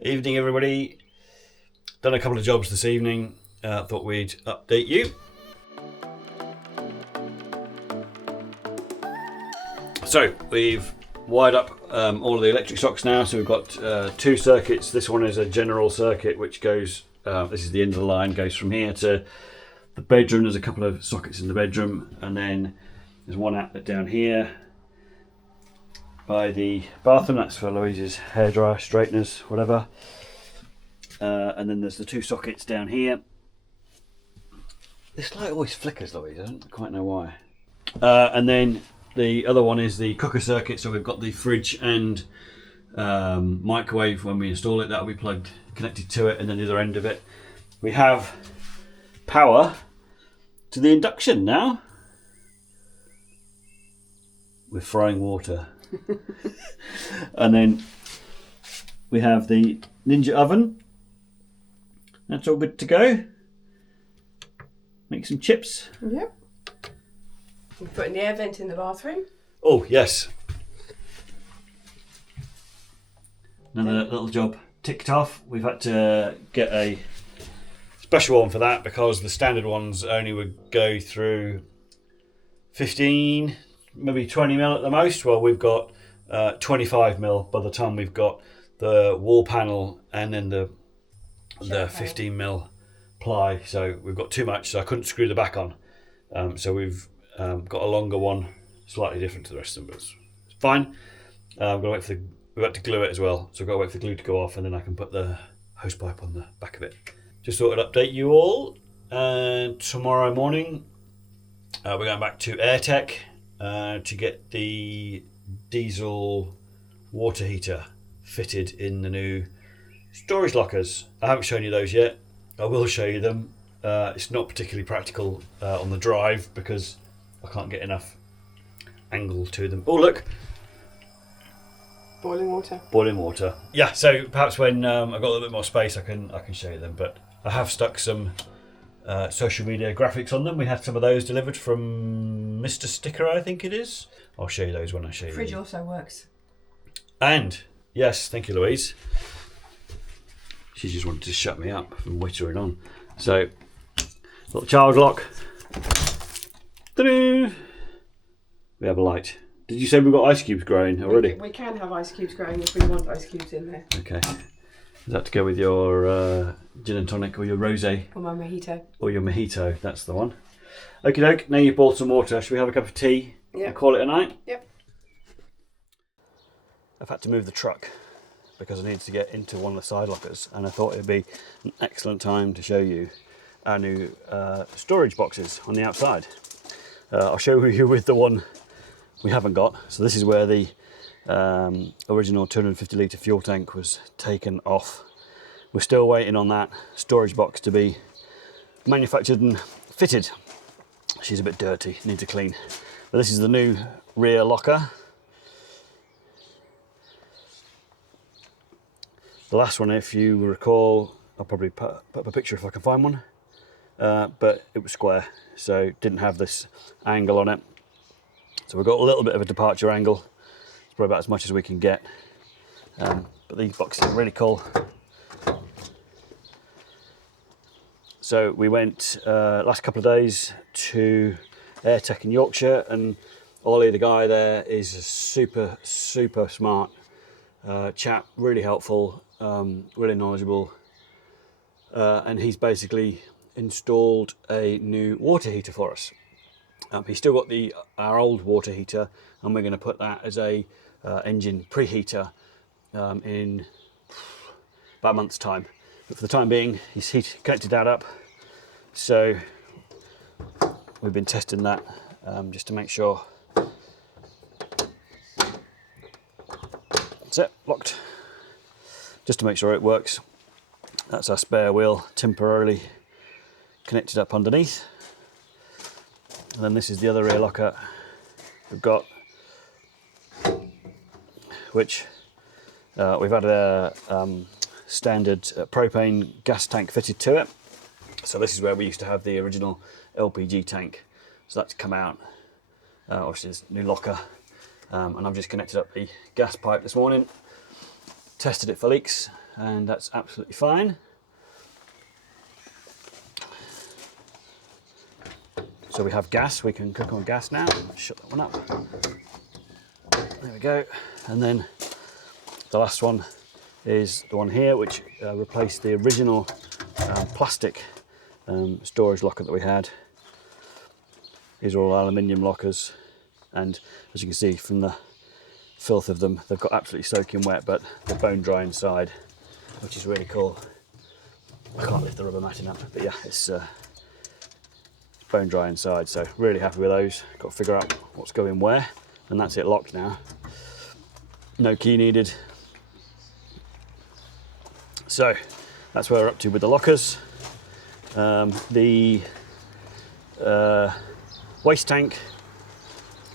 Evening, everybody. Done a couple of jobs this evening. Thought we'd update you. So we've wired up all of the electric socks now. So we've got two circuits. This one is a general circuit which goes, this is the end of the line, goes from here to the bedroom. There's a couple of sockets in the bedroom, and then there's one outlet down here by the bathroom. That's for Louise's hairdryer, straighteners, whatever. And then there's the two sockets down here. This light always flickers, Louise. I don't quite know why. And then the other one is the cooker circuit. So we've got the fridge and microwave when we install it. That'll be plugged, connected to it, and then the other end of it. We have power to the induction now. We're frying water. And then we have the Ninja oven. That's all good to go. Make some chips. Yep. We're putting the air vent in the bathroom. Oh, yes. Another little job ticked off. We've had to get a special one for that because the standard ones only would go through 15, maybe 20 mil at the most. Well, we've got 25 mil by the time we've got the wall panel and then the 15 mil ply. So we've got too much, so I couldn't screw the back on. So we've got a longer one, slightly different to the rest of them, but it's fine. I've got to wait for we've got to glue it as well, so I've got to wait for the glue to go off, and then I can put the hose pipe on the back of it. Just thought I'd update you all. Tomorrow morning, we're going back to AirTech to get the diesel water heater fitted in the new storage lockers. I haven't shown you those yet. I will show you them. It's not particularly practical on the drive because I can't get enough angle to them. Oh, look. Boiling water. Boiling water. Yeah, so perhaps when I've got a little bit more space I can show you them. But I have stuck some social media graphics on them. We had some of those delivered from Mr. Sticker, I think it is. I'll show you those when I show you. Fridge also works. And, yes, thank you, Louise. She just wanted to shut me up from wittering on. So, little child lock. Ta-da! We have a light. Did you say we've got ice cubes growing already? We can have ice cubes growing if we want ice cubes in there. Okay. Is that to go with your gin and tonic or your rosé? Or my mojito. Or your mojito, that's the one. Okie doke, now you've boiled some water. Should we have a cup of tea? Yep. And call it a night? Yep. I've had to move the truck because I needed to get into one of the side lockers, and I thought it'd be an excellent time to show you our new storage boxes on the outside. I'll show you with the one we haven't got. So this is where the original 250 litre fuel tank was taken off. We're still waiting on that storage box to be manufactured and fitted. She's a bit dirty, needs a clean. But this is the new rear locker. The last one, if you recall, I'll probably put up a picture if I can find one, but it was square, so didn't have this angle on it. So we've got a little bit of a departure angle. It's probably about as much as we can get. But these boxes are really cool. So we went last couple of days to AirTech in Yorkshire, and Ollie, the guy there, is a super smart chap, really helpful, really knowledgeable, and he's basically installed a new water heater for us. He's still got our old water heater, and we're going to put that as a engine preheater in about a month's time. But for the time being, he's connected that up. So we've been testing that just to make sure. That's it, locked. Just to make sure it works. That's our spare wheel temporarily connected up underneath. And then this is the other rear locker we've got, which we've had a standard propane gas tank fitted to it. So this is where we used to have the original LPG tank. So that's come out. Obviously, it's new locker, and I've just connected up the gas pipe this morning. tested it for leaks, and that's absolutely fine. So we have gas, we can cook on gas now. Shut that one up. There we go. And then the last one is the one here, which replaced the original plastic storage locker that we had. These are all aluminium lockers, and as you can see from the filth of them, they've got absolutely soaking wet, but they're bone dry inside, which is really cool. I can't lift the rubber matting up, but yeah, it's bone dry inside, so really happy with those. Got to figure out what's going where, and that's it locked now. No key needed. So that's where we're up to with the lockers. The waste tank,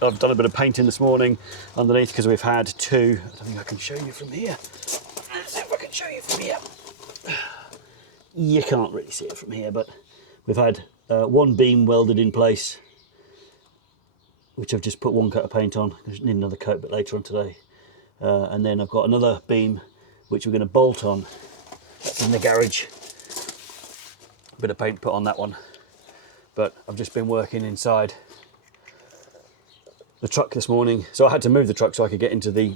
I've done a bit of painting this morning underneath because we've had two. I don't think I can show you from here. Let's see if I can show you from here. You can't really see it from here, but we've had one beam welded in place, which I've just put one coat of paint on. I need another coat a bit later on today. And then I've got another beam which we're going to bolt on. That's in the garage. A bit of paint put on that one. But I've just been working inside the truck this morning. So I had to move the truck so I could get into the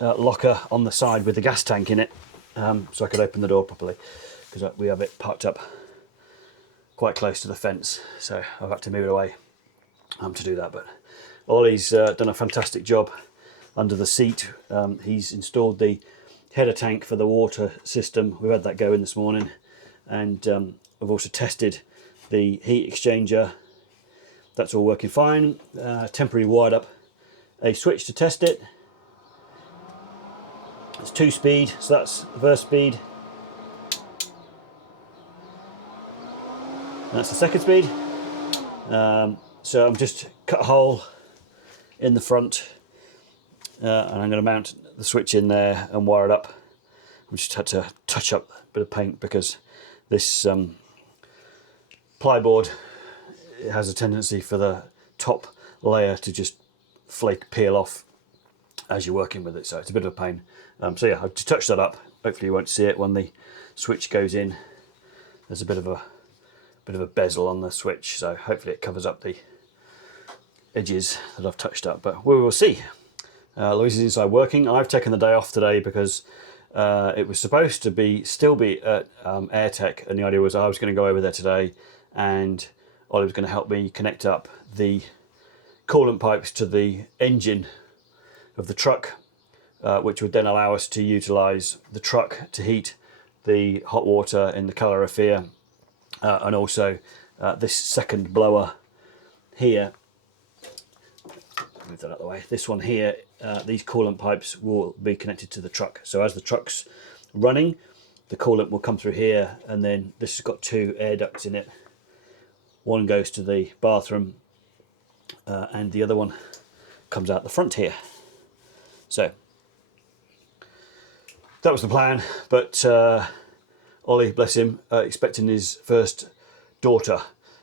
locker on the side with the gas tank in it, so I could open the door properly, because we have it parked up quite close to the fence. So I've had to move it away to do that. But Ollie's done a fantastic job under the seat. He's installed the header tank for the water system. We've had that go in this morning, and I've also tested the heat exchanger. That's all working fine. Temporarily wired up a switch to test it. It's 2-speed, so that's the first speed. And that's the second speed. So I'm just cut a hole in the front, and I'm going to mount the switch in there and wire it up. We just had to touch up a bit of paint because this plyboard, it has a tendency for the top layer to just peel off as you're working with it, so it's a bit of a pain. So yeah, I've just touched that up. Hopefully you won't see it when the switch goes in. There's a bit of a bezel on the switch, so hopefully it covers up the edges that I've touched up, but we will see. Louise is inside working. I've taken the day off today because it was supposed to still be at AirTech, and the idea was I was going to go over there today, and Ollie was going to help me connect up the coolant pipes to the engine of the truck, which would then allow us to utilise the truck to heat the hot water in the calorifier, and also this second blower here. Move that out of the way. This one here, these coolant pipes will be connected to the truck. So as the truck's running, the coolant will come through here, and then this has got two air ducts in it. One goes to the bathroom, and the other one comes out the front here. So that was the plan, but Ollie, bless him, expecting his first daughter,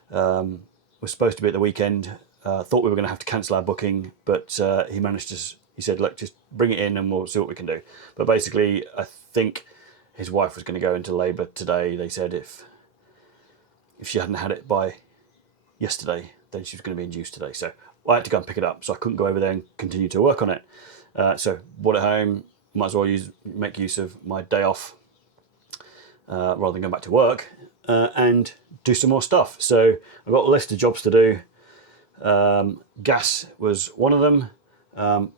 was supposed to be at the weekend. Thought we were going to have to cancel our booking, but he managed to, he said, look, just bring it in and we'll see what we can do. But basically, I think his wife was going to go into labour today. They said if she hadn't had it by yesterday, then she was going to be induced today. So I had to go and pick it up, so I couldn't go over there and continue to work on it. So brought it home, might as well make use of my day off rather than go back to work and do some more stuff. So I've got a list of jobs to do. Gas was one of them.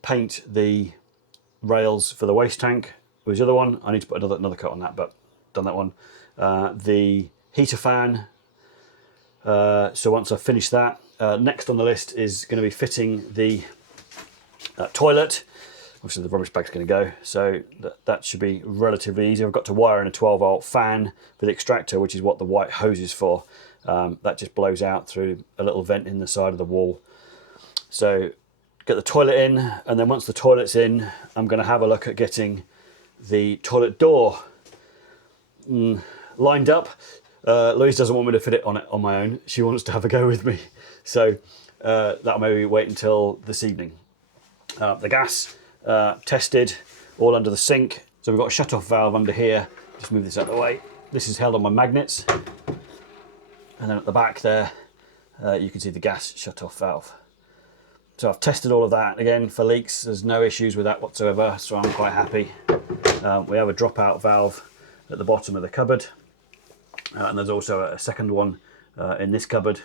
Paint the rails for the waste tank was the other one. I need to put another coat on that, but done that one. The heater fan. So once I've finished that, next on the list is going to be fitting the toilet. Obviously the rubbish bag's going to go, so that should be relatively easy. I've got to wire in a 12-volt fan for the extractor, which is what the white hose is for. That just blows out through a little vent in the side of the wall. So get the toilet in, and then once the toilet's in, I'm going to have a look at getting the toilet door lined up. Louise doesn't want me to fit it on my own. She wants to have a go with me. So that'll maybe wait until this evening. The gas tested, all under the sink. So we've got a shut-off valve under here. Just move this out of the way. This is held on by magnets. And then at the back there, you can see the gas shut-off valve. So I've tested all of that again for leaks. There's no issues with that whatsoever, so I'm quite happy. We have a dropout valve at the bottom of the cupboard, and there's also a second one in this cupboard.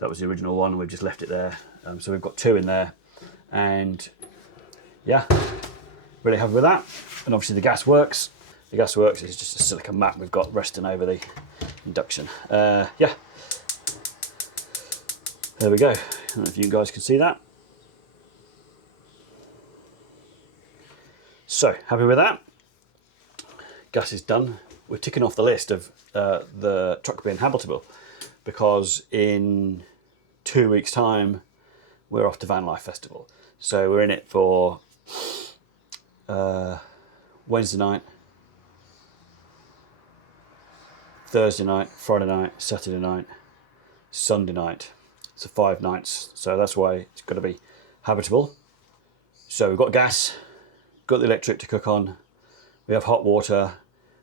That was the original one. We've just left it there. So we've got 2 in there, and yeah, really happy with that. And obviously the gas works. The gas works. It's just a silicone mat we've got resting over the induction. Yeah, there we go. I don't know if you guys can see that. So, happy with that. Gas is done. We're ticking off the list of the truck being habitable, because in 2 weeks' time we're off to Van Life Festival. So we're in it for Wednesday night, Thursday night, Friday night, Saturday night, Sunday night. So 5 nights. So that's why it's got to be habitable. So we've got gas, got the electric to cook on, we have hot water,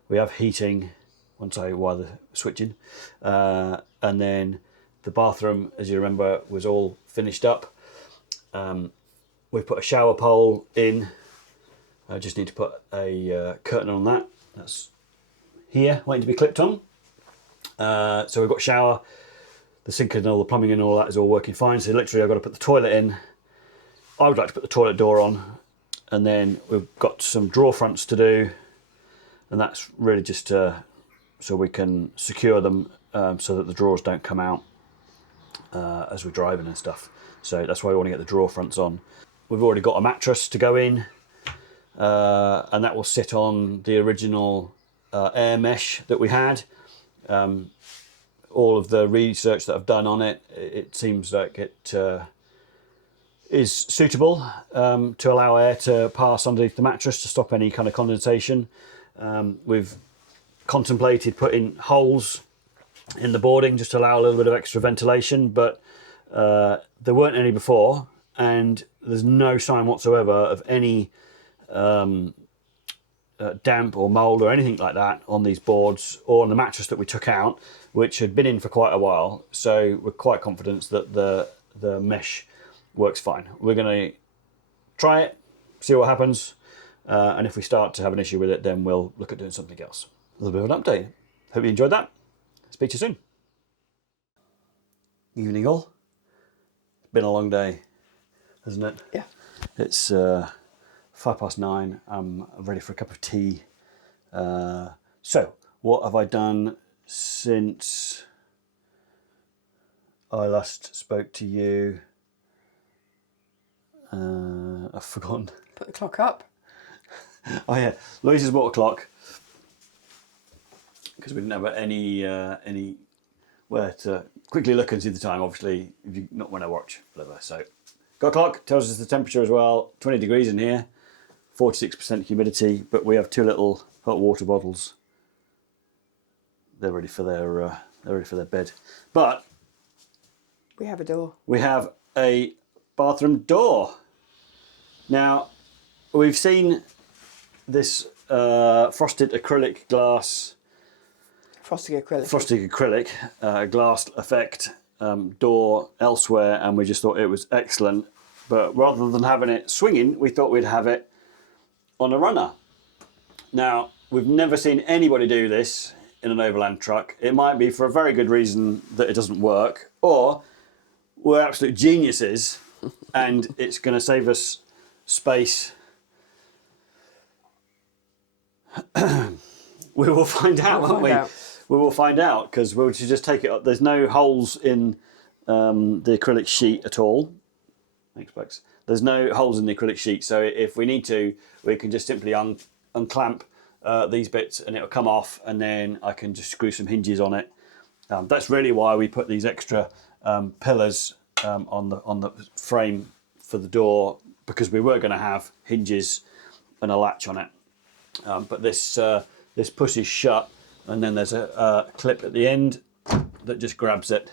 we have heating once I wire the switch in, and then the bathroom, as you remember, was all finished up. We've put a shower pole in. I just need to put a curtain on that. That's here, waiting to be clipped on. So we've got shower, the sink and all the plumbing and all that is all working fine. So literally I've got to put the toilet in. I would like to put the toilet door on, and then we've got some drawer fronts to do, and that's really just so we can secure them so that the drawers don't come out as we're driving and stuff. So that's why we want to get the drawer fronts on. We've already got a mattress to go in, and that will sit on the original air mesh that we had. All of the research that I've done on it, it seems like it is suitable to allow air to pass underneath the mattress to stop any kind of condensation. We've contemplated putting holes in the boarding just to allow a little bit of extra ventilation, but there weren't any before, and there's no sign whatsoever of any damp or mould or anything like that on these boards or on the mattress that we took out, which had been in for quite a while. So we're quite confident that the mesh works fine. We're going to try it, see what happens, and if we start to have an issue with it, then we'll look at doing something else. A little bit of an update. Hope you enjoyed that. Speak to you soon. Evening all. It's been a long day, hasn't it? Yeah. It's 9:05. I'm ready for a cup of tea. So, what have I done since I last spoke to you? I've forgotten. Put the clock up. Oh yeah, Louise's bought a clock because we didn't have anywhere to quickly look and see the time. Obviously, if you not when I watch, whatever. So, got a clock, tells us the temperature as well. 20 degrees in here, 46% humidity. But we have 2 little hot water bottles. They're ready for their bed. But We have a door. we have a bathroom door. Now, we've seen this frosted acrylic glass, Frosted acrylic. glass effect door elsewhere, and we just thought it was excellent. But rather than having it swinging, we thought we'd have it on a runner. Now, we've never seen anybody do this in an overland truck. It might be for a very good reason that it doesn't work, or we're absolute geniuses and it's going to save us space. We will find out, won't we? We will find out, because we'll just take it up. There's no holes in the acrylic sheet at all. Thanks, Bugs. There's no holes in the acrylic sheet, so if we need to, we can just simply unclamp these bits and it'll come off, and then I can just screw some hinges on it. That's really why we put these extra pillars on the frame for the door, because we were going to have hinges and a latch on it. But this pushes shut, and then there's a clip at the end that just grabs it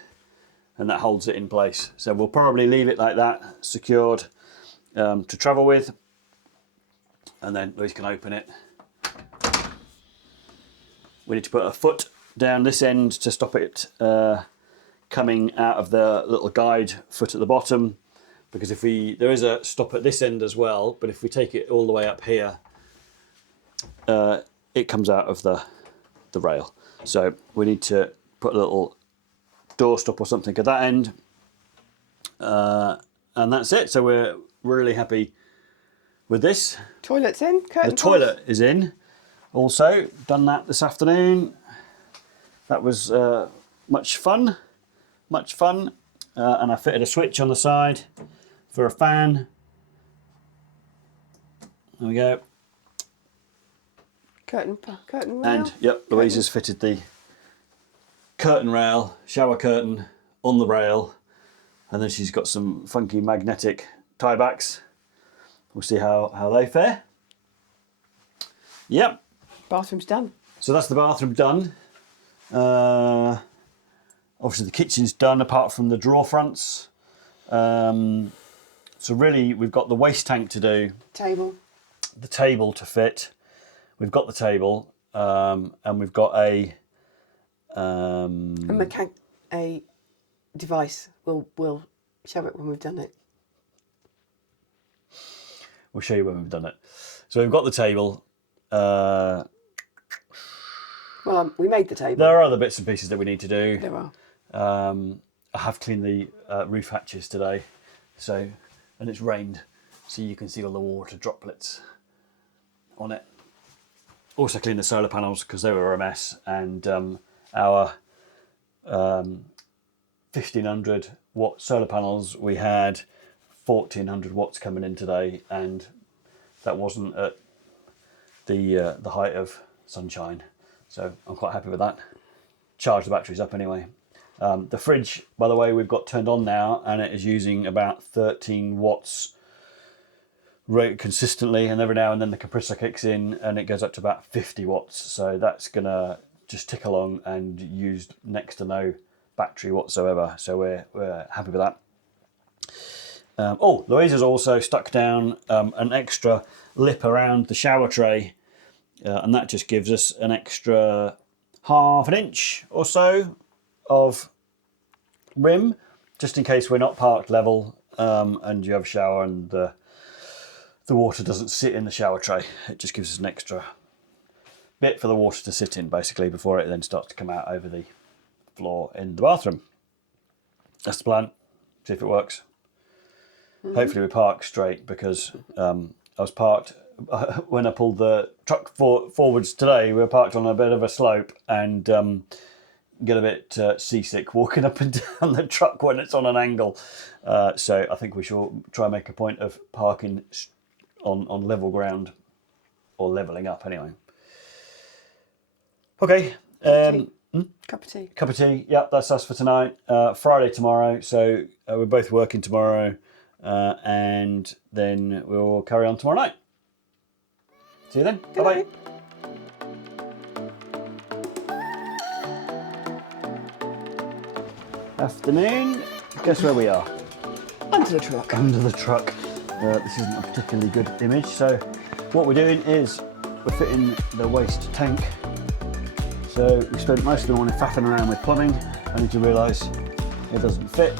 and that holds it in place. So we'll probably leave it like that, secured to travel with, and then Louise can open it we need to put a foot down this end to stop it coming out of the little guide foot at the bottom, because there is a stop at this end as well, but if we take it all the way up here, it comes out of the rail. So we need to put a little door stop or something at that end, and that's it. So we're really happy with this. Toilet's in. Curtain The toilet is in. Also done that this afternoon. That was much fun, and I fitted a switch on the side for a fan. There we go. Curtain rail. And yep, Louise has fitted the curtain rail, shower curtain on the rail, and then she's got some funky magnetic tie backs. We'll see how they fare. Yep. Bathroom's done. So that's the bathroom done. Obviously the kitchen's done apart from the drawer fronts. So really we've got the waste tank to do. Table. The table to fit. We've got the table, and we've got a device. We'll show it when we've done it. We'll show you when we've done it. So we've got the table. Well, we made the table. There are other bits and pieces that we need to do. There are. I have cleaned the roof hatches today, and it's rained, so you can see all the water droplets on it. Also cleaned the solar panels because they were a mess, and our 1500 watt solar panels, we had 1400 watts coming in today, and that wasn't at the height of sunshine, so I'm quite happy with that. Charged the batteries up anyway. The fridge, by the way, we've got turned on now, and it is using about 13 watts consistently, and every now and then the compressor kicks in and it goes up to about 50 watts. So that's gonna just tick along and use next to no battery whatsoever. So we're happy with that. Louise has also stuck down an extra lip around the shower tray, and that just gives us an extra ½ inch or so of rim, just in case we're not parked level and you have a shower and the water doesn't sit in the shower tray. It just gives us an extra bit for the water to sit in, basically, before it then starts to come out over the floor in the bathroom. That's the plan. See if it works. Hopefully we park straight, because I was parked when I pulled the truck forwards today. We were parked on a bit of a slope and get a bit seasick walking up and down the truck when it's on an angle. So I think we should try and make a point of parking on level ground, or levelling up anyway. Okay. Cup of tea. Cup of tea. Yep, that's us for tonight. Friday tomorrow, so we're both working tomorrow, and then we'll carry on tomorrow night. See you then. Bye-bye. Afternoon. Guess where we are? Under the truck. Under the truck. This isn't a particularly good image. So what we're doing is we're fitting the waste tank. So we spent most of the morning faffing around with plumbing, only to realise it doesn't fit.